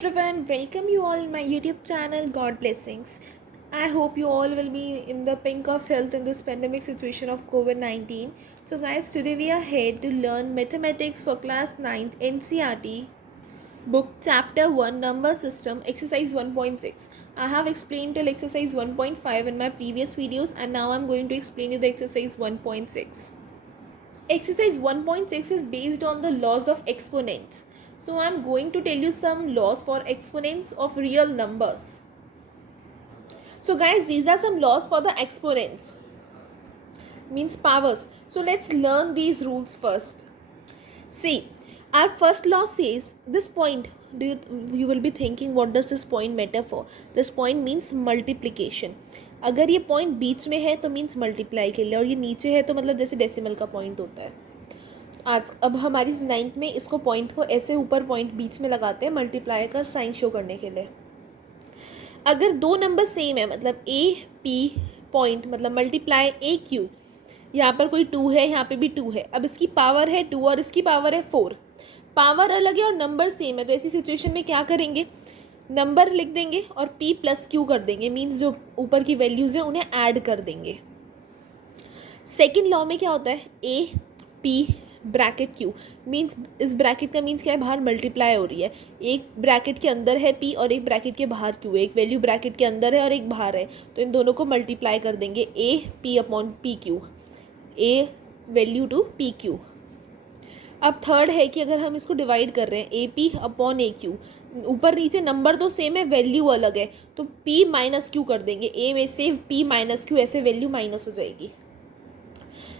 Everyone, welcome you all my YouTube channel. God blessings. I hope you all will be in the pink of health in this pandemic situation of COVID-19. So guys, today we are here to learn mathematics for class 9th NCERT book chapter 1 number system exercise 1.6. I have explained till exercise 1.5 in my previous videos and now I'm going to explain you the exercise 1.6. Exercise 1.6 is based on the laws of exponents. So I'm going to tell you some laws for exponents of real numbers. So guys, these are some laws for the exponents, means powers. So let's learn these rules first. See, our first law says this point. You will be thinking, what does this point matter for? This point means multiplication. अगर ये point बीच में है तो means multiply के लिए, और ये नीचे है तो मतलब जैसे डेसिमल का पॉइंट होता है. आज अब हमारी 9th में इसको पॉइंट को ऐसे ऊपर पॉइंट बीच में लगाते हैं मल्टीप्लाई का साइन शो करने के लिए. अगर दो नंबर सेम है, मतलब ए पी पॉइंट मतलब मल्टीप्लाई ए क्यू, यहाँ पर कोई 2 है, यहाँ पे भी 2 है. अब इसकी पावर है 2 और इसकी पावर है 4. पावर अलग है और नंबर सेम है, तो ऐसी सिचुएशन में क्या करेंगे, नंबर लिख देंगे और p प्लस क्यू कर देंगे. मीन्स जो ऊपर की वैल्यूज़ हैं उन्हें ऐड कर देंगे. सेकेंड लॉ में क्या होता है, A P bracket Q. Means इस ब्रैकेट का मीन्स क्या है, बाहर मल्टीप्लाई हो रही है. एक ब्रैकेट के अंदर है p और एक ब्रैकेट के बाहर क्यू है. एक वैल्यू ब्रैकेट के अंदर है और एक बाहर है, तो इन दोनों को मल्टीप्लाई कर देंगे. A P upon P Q, A value to P Q. अब थर्ड है कि अगर हम इसको डिवाइड कर रहे हैं A P upon A Q, ऊपर नीचे नंबर तो सेम है, वैल्यू अलग है, तो p माइनस क्यू कर देंगे. ए में से p माइनस क्यू, ऐसे वैल्यू माइनस हो जाएगी.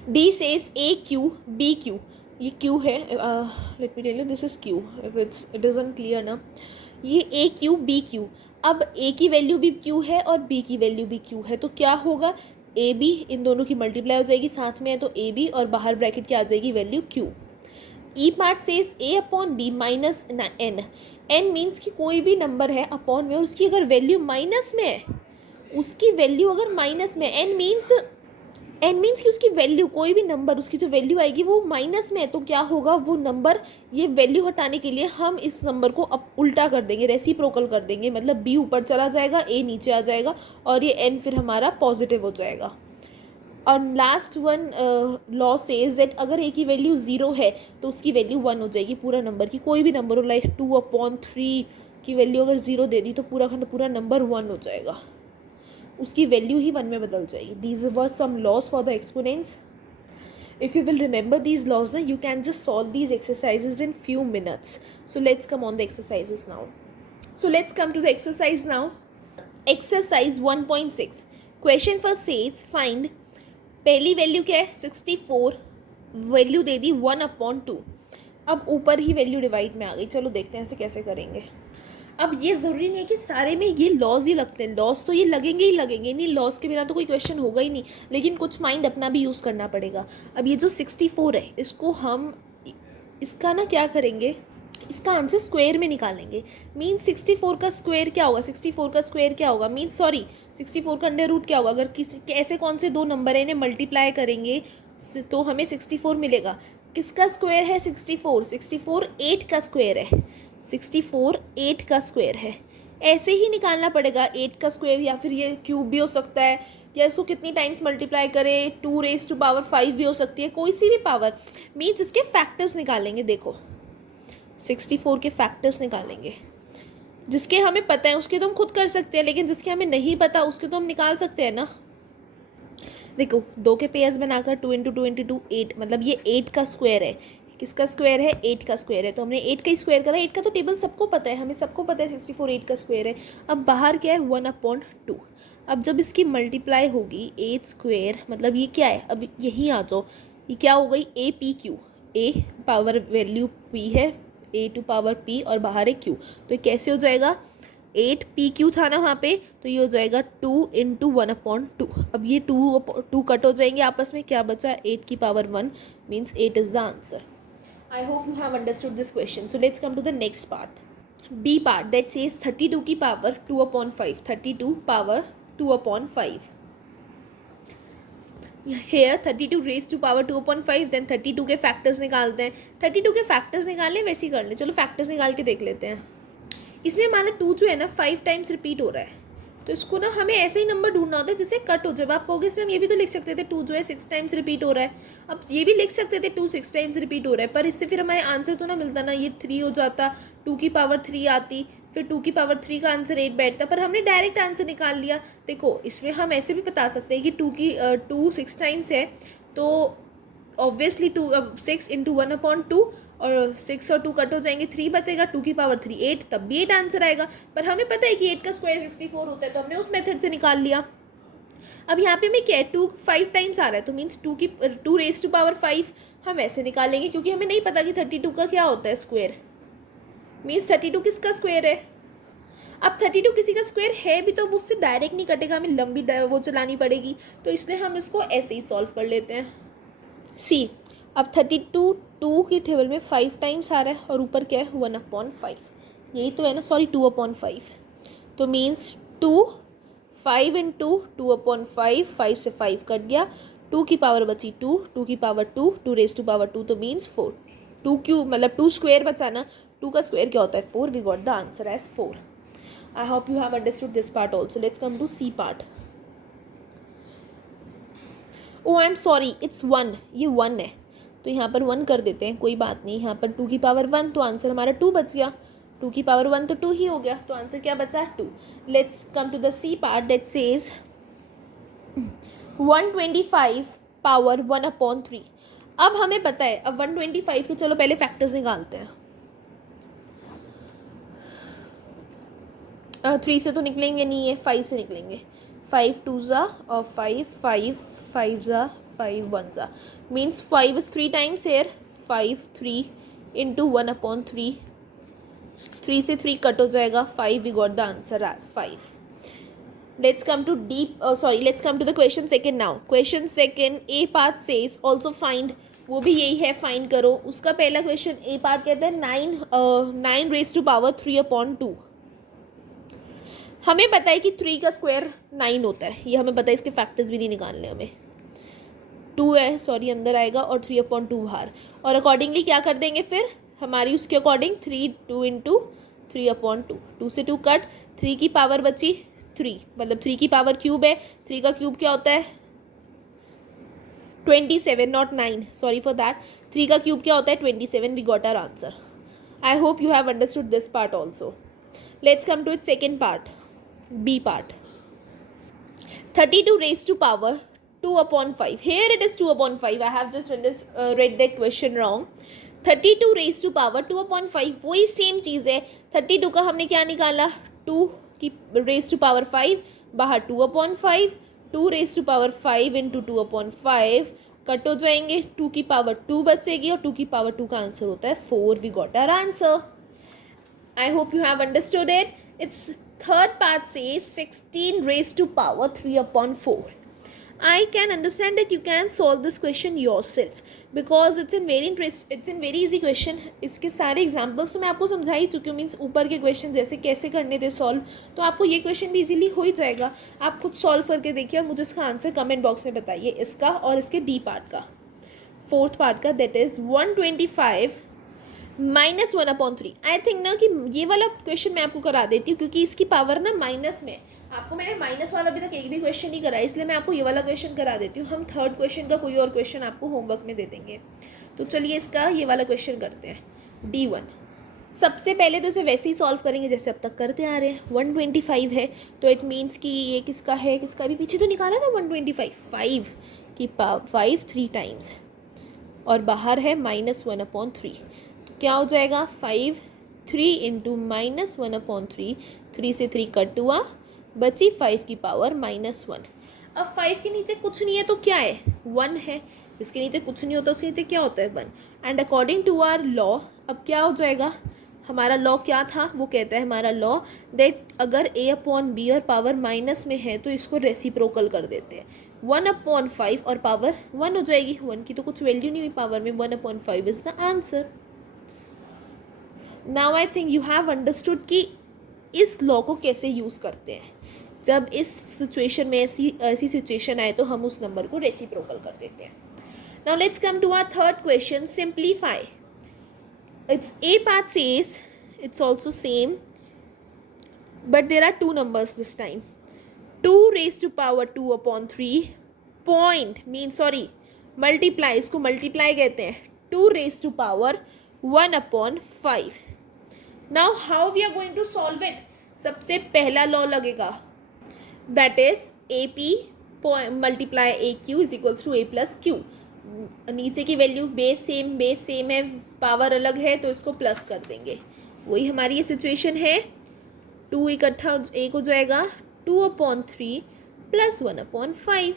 D says A Q B Q. ये क्यू है, let me tell you this is Q if it isn't clear ना. ये ए क्यू बी क्यू. अब ए की वैल्यू भी क्यू है और बी की वैल्यू भी क्यू है, तो क्या होगा, ए बी इन दोनों की मल्टीप्लाई हो जाएगी, साथ में है तो ए बी और बाहर ब्रैकेट की आ जाएगी value Q. E part says A upon B minus N. N means कि कोई भी नंबर है अपॉन में और उसकी अगर वैल्यू माइनस में है, उसकी वैल्यू अगर माइनस में, एन मीन्स कि उसकी वैल्यू, कोई भी नंबर उसकी जो वैल्यू आएगी वो माइनस में है, तो क्या होगा, वो नंबर, ये वैल्यू हटाने के लिए हम इस नंबर को अब उल्टा कर देंगे, रेसिप्रोकल कर देंगे. मतलब बी ऊपर चला जाएगा, ए नीचे आ जाएगा और ये एन फिर हमारा पॉजिटिव हो जाएगा. और last one law says that अगर ए की वैल्यू 0 है तो उसकी वैल्यू 1 हो जाएगी पूरा नंबर की. कोई भी नंबर हो, लाइक 2/3 की वैल्यू अगर 0 दे दी तो पूरा नंबर 1 हो जाएगा, उसकी वैल्यू ही 1 में बदल जाएगी. These were some laws for the exponents. If you will remember these laws, then you can just solve these exercises in few minutes. So let's come on the exercises now. So let's come to the exercise now. Exercise 1.6. Question first says find. पहली value क्या है, 64. Value दे दी 1/2. अब ऊपर ही value divide में आ गई. चलो देखते हैं ऐसे कैसे करेंगे. अब ये ज़रूरी नहीं है कि सारे में ये लॉज ही लगते हैं. लॉज तो ये लगेंगे ही लगेंगे, नहीं लॉज के बिना तो कोई क्वेश्चन होगा ही नहीं, लेकिन कुछ माइंड अपना भी यूज़ करना पड़ेगा. अब ये जो 64 है, इसको हम इसका ना क्या करेंगे, इसका आंसर स्क्वायर में निकालेंगे. मीन्स 64 का स्क्वायर क्या होगा, 64 का स्क्वायर क्या होगा, मीन्स 64 का अंडर रूट क्या होगा. अगर किसी ऐसे कौन से दो नंबर है, इन्हें मल्टीप्लाई करेंगे तो हमें 64 मिलेगा. किसका स्क्वायर है 64? 64 8 का स्क्वायर है. 64 8 का स्क्वायर है. ऐसे ही निकालना पड़ेगा 8 का स्क्वायर, या फिर ये क्यूब भी हो सकता है, या इसको कितनी टाइम्स मल्टीप्लाई करें, 2⁵ भी हो सकती है, कोई सी भी पावर. मीन्स इसके फैक्टर्स निकालेंगे. देखो 64 के फैक्टर्स निकालेंगे. जिसके हमें पता है उसके तो हम खुद कर सकते हैं, लेकिन जिसके हमें नहीं पता उसके तो हम निकाल सकते हैं ना. देखो 2 के पेयर्स बनाकर 2 × 2 × 2 8, मतलब ये 8 का स्क्वायर है. किसका स्क्वायर है, 8 का स्क्वायर है, तो हमने 8 का ही स्क्वायर करा. 8 का तो टेबल सबको पता है, हमें सबको पता है 64 8 का स्क्वायर है. अब बाहर क्या है, 1/2. अब जब इसकी मल्टीप्लाई होगी 8 स्क्वायर, मतलब ये क्या है, अब यहीं आ जाओ, ये क्या हो गई, A P Q. A power value P है, ए टू पावर पी और बाहर है क्यू, तो ये कैसे हो जाएगा, 8 पी क्यू था ना वहाँ पे, तो ये हो जाएगा 2 × 1/2. अब ये 2 कट हो जाएंगे आपस में, क्या बचा, 8 की power 1, means 8 is the answer. I hope you have understood this question. So let's come to the next part. B part that says 32 की power 2/5. 32 power 2/5. Here 32 raised to power 2/5. Then 32 के factors निकालते हैं. 32 के factors निकालने वैसे ही कर लें. चलो फैक्टर्स निकाल के देख लेते हैं. इसमें हमारा 2 जो है ना 5 टाइम्स रिपीट हो रहा है, तो इसको ना हमें ऐसे ही नंबर ढूंढना होता है जिससे कट हो। जब आप कहोगे इसमें हम ये भी तो लिख सकते थे 2 जो है 6 टाइम्स रिपीट हो रहा है, अब ये भी लिख सकते थे 2 6 टाइम्स रिपीट हो रहा है, पर इससे फिर हमारे आंसर तो ना मिलता ना, ये 3 हो जाता, 2 की पावर 3 आती, फिर 2 की पावर 3 का आंसर 8 बैठता, पर हमने डायरेक्ट आंसर निकाल लिया। देखो इसमें हम ऐसे भी बता सकते हैं कि 2 6 टाइम्स है, तो ऑब्वियसली 6 इंटू 1/2, और 6 और 2 कट हो जाएंगे, 3 बचेगा, 2 की पावर 3 8, तब भी 8 आंसर आएगा। पर हमें पता है कि 8 का स्क्वायर 64 होता है, तो हमने उस मेथड से निकाल लिया। अब यहाँ पे मैं क्या है 2 5 टाइम्स आ रहा है, तो मीन्स 2 रेज टू पावर 5 हम वैसे निकालेंगे, क्योंकि हमें नहीं पता कि 32 का क्या होता है स्क्वायर, मीन्स 32 किसका स्क्वायर है। अब 32 किसी का स्क्वायर है भी तो वो उससे डायरेक्ट नहीं कटेगा, हमें लंबी वो चलानी पड़ेगी, तो इसलिए हम इसको ऐसे ही सॉल्व कर लेते हैं। सी, अब 32 2 की टेबल में 5 टाइम्स आ रहा है, और ऊपर क्या है 1/5, यही तो है ना, सॉरी 2/5, तो मीन्स 2 5 इंटू 2/5, 5 से 5 कट गया, 2 की पावर बची 2, 2 की पावर 2, 2 रेज टू पावर 2, तो मीन्स 4, 2 क्यूब मतलब 2 स्क्वायर बचा ना, 2 का स्क्वायर क्या होता है 4, we got the answer as 4। I hope you have understood this part also. Let's come to C part. Oh I am sorry, it's 1, ये 1 है, तो यहाँ पर 1 कर देते हैं, कोई बात नहीं। यहाँ पर 2 की पावर 1, तो आंसर हमारा 2 बच गया, 2 की पावर 1 तो 2 ही हो गया, तो आंसर क्या बचा 2। Let's come to the C part that says 125 power 1/3। अब हमें पता है, अब 125 के चलो पहले फैक्टर्स निकालते हैं। 3 से तो निकलेंगे नहीं है, 5 से निकलेंगे। 5 2 ज़ा और 5 5 5 ज़ा 5 1 ज़ा, means 5 is 3 times here, 5 3 into 1/3, 3 से 3 कट हो जाएगा, 5, we got the answer as 5। Let's come to let's come to the question second now. Question second, A part says also find, वो भी यही है, फाइंड करो। उसका पहला क्वेश्चन ए पार्ट कहता है 9 रेज टू पावर 3/2। हमें पता है कि 3 का स्क्वायर 9 होता है, ये हमें पता है, इसके फैक्टर्स भी नहीं निकालने हमें। 2 है, सॉरी अंदर आएगा, और 3/2 बाहर, और अकॉर्डिंगली क्या कर देंगे फिर हमारी उसके अकॉर्डिंग 3 2 इंटू 3/2, 2 से 2 कट, 3 की पावर बची 3, मतलब 3 की पावर क्यूब है, 3 का क्यूब क्या होता है 27, नॉट 9, सॉरी फॉर दैट, 3 का क्यूब क्या होता है 27, we got our answer. I hope you have understood this part also. Let's come to it second part, B part. 32 raised to power 2/5. Here it is 2/5. I have just read that question wrong. 32 raised to power 2/5, वही same चीज़ है। 32 का हमने क्या निकाला, 2 की raise to power 5, बाहर 2/5, 2 raise to power 5 into 2/5 cut हो जाएंगे, 2 की पावर 2 बचेगी, और 2 की पावर 2 का आंसर होता है 4, we got our answer. I hope you have understood it. Its third part says 16 raised to power 3/4. I can understand that you can solve this question yourself because it's in very easy question. इसके सारे examples तो मैं आपको समझा ही चुकी हूँ, means ऊपर के क्वेश्चन जैसे कैसे करने थे सॉल्व, तो आपको ये क्वेश्चन भी इजीली हो ही जाएगा। आप खुद सॉल्व करके देखिए और मुझे इसका आंसर कमेंट बॉक्स में बताइए, इसका और इसके डी पार्ट का, फोर्थ पार्ट का, दैट इज 125 -1/3। आई थिंक ना कि ये वाला क्वेश्चन मैं आपको करा देती हूँ, क्योंकि इसकी पावर ना माइनस में, आपको मैंने माइनस वाला अभी तक एक भी क्वेश्चन नहीं करा, इसलिए मैं आपको ये वाला क्वेश्चन करा देती हूँ। हम थर्ड क्वेश्चन का कोई और क्वेश्चन आपको होमवर्क में दे देंगे। तो चलिए इसका ये वाला क्वेश्चन करते हैं, D1। सबसे पहले तो इसे वैसे ही सॉल्व करेंगे जैसे अब तक करते आ रहे हैं। 125 है, तो इट मीन्स कि ये किसका है, किसका भी पीछे तो निकाला था 125, 5 की पावर 5 3 टाइम्स, और बाहर है -1/3, क्या हो जाएगा 5 3 इंटू -1/3, 3 से 3 कट हुआ, बची 5 की पावर -1। अब 5 के नीचे कुछ नहीं है तो क्या है 1 है, इसके नीचे कुछ नहीं होता उसके नीचे क्या होता है 1। And according to our law अब क्या हो जाएगा, हमारा लॉ क्या था, वो कहता है हमारा लॉ दैट अगर A/B और पावर माइनस में है तो इसको रेसिप्रोकल कर देते हैं। 1/5 और पावर 1 हो जाएगी, 1 की तो कुछ वैल्यू नहीं हुई पावर में, 1/5 is the answer. Now I think you have understood कि इस लॉ को कैसे यूज़ करते हैं। जब इस सिचुएशन में ऐसी सिचुएशन आए तो हम उस नंबर को रेसिप्रोकल कर देते हैं। Now let's come to our third question, simplify. It's a part says, it's also same but there are two numbers this time. 2 raised to power 2 upon 3 point mean sorry multiply, इसको multiply कहते हैं, 2 raised to power 1 upon 5. Now how we are going to solve it? सबसे पहला law लगेगा, that is AP multiply AQ is equals to A plus Q. नीचे की value base same है, power अलग है, तो इसको प्लस कर देंगे. वही हमारी ये सिचुएशन है. 2 इकट्ठा एक हो जाएगा 2 अपॉन 3 प्लस 1 अपॉन 5.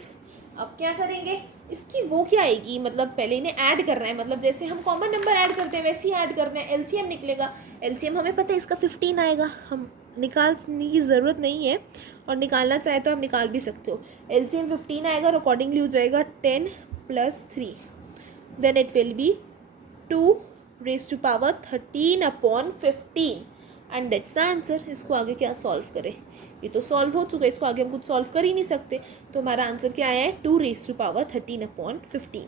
अब क्या करेंगे, इसकी वो क्या आएगी, मतलब पहले इन्हें ऐड करना है, मतलब जैसे हम कॉमन नंबर ऐड करते हैं वैसे ही ऐड करना है. एलसीएम निकलेगा, एलसीएम हमें पता है इसका 15 आएगा, हम निकालने की ज़रूरत नहीं है, और निकालना चाहे तो आप निकाल भी सकते हो. एलसीएम 15 आएगा और अकॉर्डिंगली हो जाएगा 10 plus 3, then it will be 2 raise to power 13 upon 15 and that's the answer. इसको आगे क्या सॉल्व करें, ये तो सॉल्व हो चुका है, इसको आगे हम कुछ सॉल्व कर ही नहीं सकते. तो हमारा आंसर क्या आया है, 2 raise to power 13 upon 15.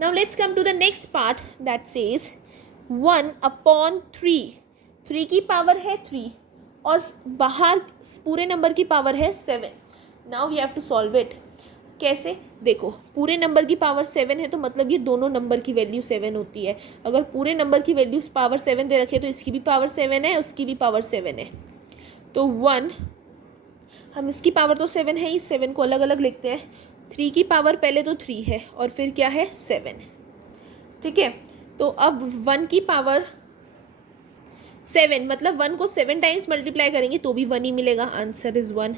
Now let's come to the next part that says 1 upon 3. 3 की पावर है 3 और बाहर पूरे नंबर की पावर है 7. Now we have to solve it. कैसे, देखो पूरे नंबर की पावर 7 है तो मतलब ये दोनों नंबर की वैल्यू 7 होती है. अगर पूरे नंबर की वैल्यू पावर 7 दे रखे तो इसकी भी पावर 7 है, उसकी भी पावर 7 है. तो 1, हम इसकी पावर तो 7 है ही, 7 को अलग अलग लिखते हैं. 3 की पावर पहले तो 3 है और फिर क्या है 7. ठीक है, तो अब 1 की पावर 7, मतलब 1 को 7 टाइम्स मल्टीप्लाई करेंगे तो भी 1 ही मिलेगा. Answer is 1.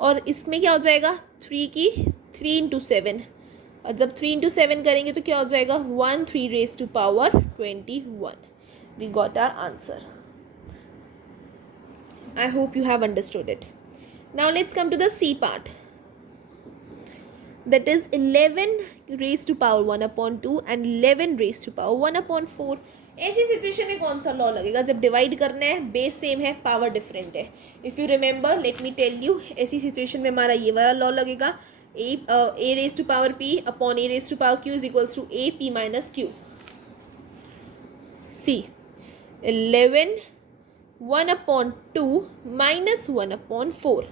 और इसमें क्या हो जाएगा, 3 इंटू 7, और जब 3 इंटू 7 करेंगे तो क्या हो जाएगा 1 3 raise to power 21. We got our answer. I hope you have understood it. Now let's come to the C part, that is 11 raised to power 1 upon 2 and 11 raised to power 1 upon 4. ऐसी situation में कौन सा law लगेगा, जब divide करना है, base same है, power different है. If you remember, let me tell you, ऐसी सिचुएशन में हमारा ये वाला लॉ लगेगा, a raise to power p upon a raise to power q is equals to a p minus q. See 11 1 upon 2 minus 1 upon 4.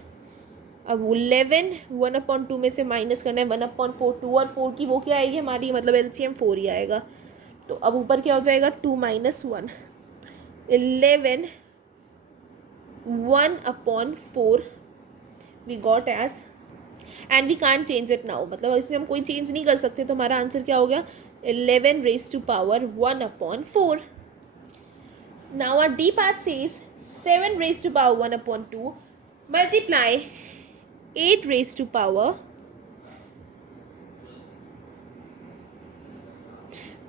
अब 11 1 upon 2 में से minus करना है 1 अपॉन 4. 2 और 4 की वो क्या आएगी हमारी, मतलब एलसीएम 4 ही आएगा. तो अब ऊपर क्या हो जाएगा 2 minus 1. 11 1 upon 4 we got as, and we can't change it now, मतलब इसमें हम कोई चेंज नहीं कर सकते. तो हमारा आंसर क्या हो गया 11 raise to power 1 upon 4. Now our D part says 7 raise to power 1 upon 2 multiply 8 raised to power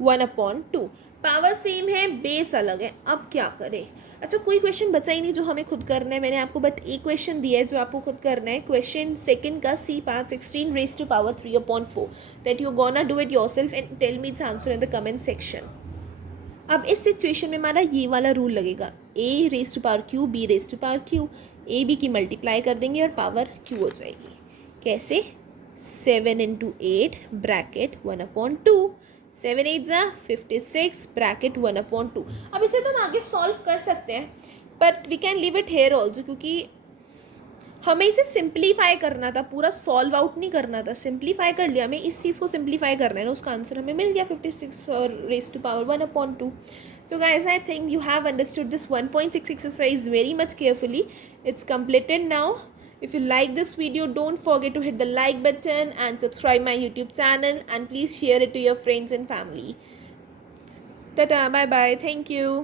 1 upon 2. Power same है, बेस अलग है. अब क्या करें, अच्छा कोई क्वेश्चन बचा ही नहीं जो हमें खुद करना है. मैंने आपको बट एक क्वेश्चन दिया है जो आपको खुद करना है. क्वेश्चन सेकंड का C part 16 raised to power 3 upon 4 that you gonna do it yourself and tell me its answer in the comment section. अब इस सिचुएशन में हमारा ये वाला रूल लगेगा, a raise to power q b raise to power q. A B की multiply कर देंगे और पावर q हो जाएगी. कैसे, 7 इंटू 8 ब्रैकेट 1 अपॉन 2. 7 8 ज़ा 56 ब्रैकेट 1 अपॉन 2. अब इसे तो हम आगे सॉल्व कर सकते हैं, but we can leave it here also, क्योंकि हमें इसे सिंप्लीफाई करना था, पूरा सॉल्व आउट नहीं करना था. सिंप्लीफाई कर लिया, हमें इस चीज़ को सिंप्लीफाई करना है ना, उसका आंसर हमें मिल गया 56 और raise to power 1 upon 2. So guys, I think you have understood this 1.6 exercise very much carefully. It's completed now. If you like this video, don't forget to hit the like button and subscribe my YouTube channel, and please share it to your friends and family. Tata, bye bye, thank you.